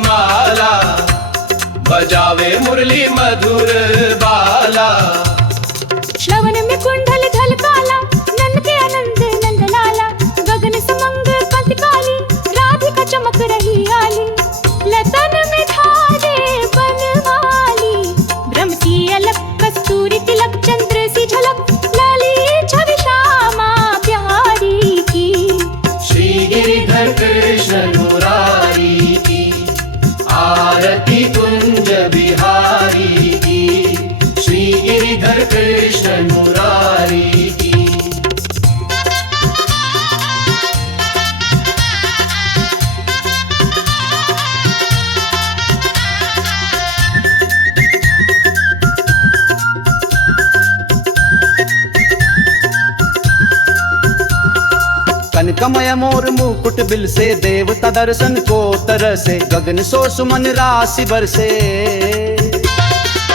माला, बजावे मुरली मधुर बाला। श्रवण में कुंडल झलकाला, नंद के आनंद नंद लाला। गगन समंग कांति काली, राधिका चमक रही आली। लतन में धारे बनवाली, ब्रह्म की अलग कस्तूरी तिलक, चंद्र सी झलक, लाली छवि श्यामा प्यारी की। श्री गिरिधर कृष्ण मुरारी की, आरती कुंज बिहारी की। श्री गिरिधर कृष्ण मुरारी की। कनकमय मोर मुकुट बिल से, देवता दर्शन को तरसे। गगन सो सुमन राशि बरसे,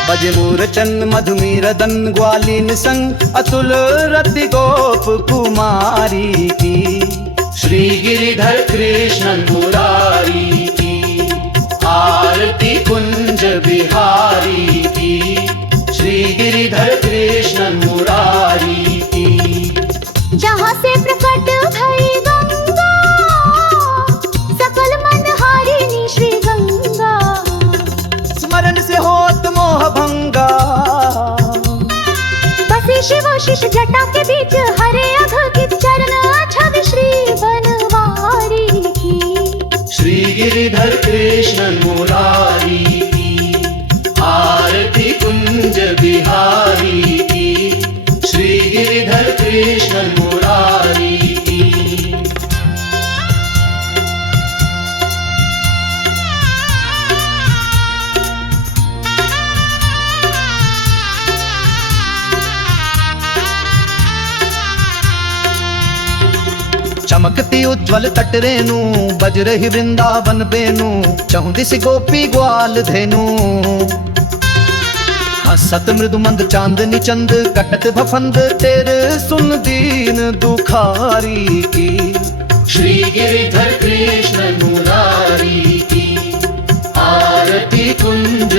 बजे मोर चंद मधुमीर दन। ग्वालिन संग अतुल रति गोप कुमारी की। श्री गिरिधर कृष्ण मुरारी की, आरती कुंज बिहारी की। श्री गिरिधर कृष्ण मुरारी की। जहाँ से प्रकट भई गंगा, सकल मन हारिणी श्री गंगा। स्मरण से होत मोह भंगा, बसी शिव शिष जटा के बीच, हरे अघ की चरण छवि श्री बनवारी की। श्री गिरिधर कृष्ण मुरारी की, आरती कुंज बिहारी की। श्री गिरिधर कृष्ण मुरारी की। चमकती उज्ज्वल तट रेणु, बज रही वृंदावन बेनु। चहुं दिस गोपी ग्वाल धेनु, हसत मृदु मंद चांदनी चंद। कटत भफंद तेरे सुन दीन दुखारी की। श्री गिरिधर कृष्ण मुरारी की, आरती कुंज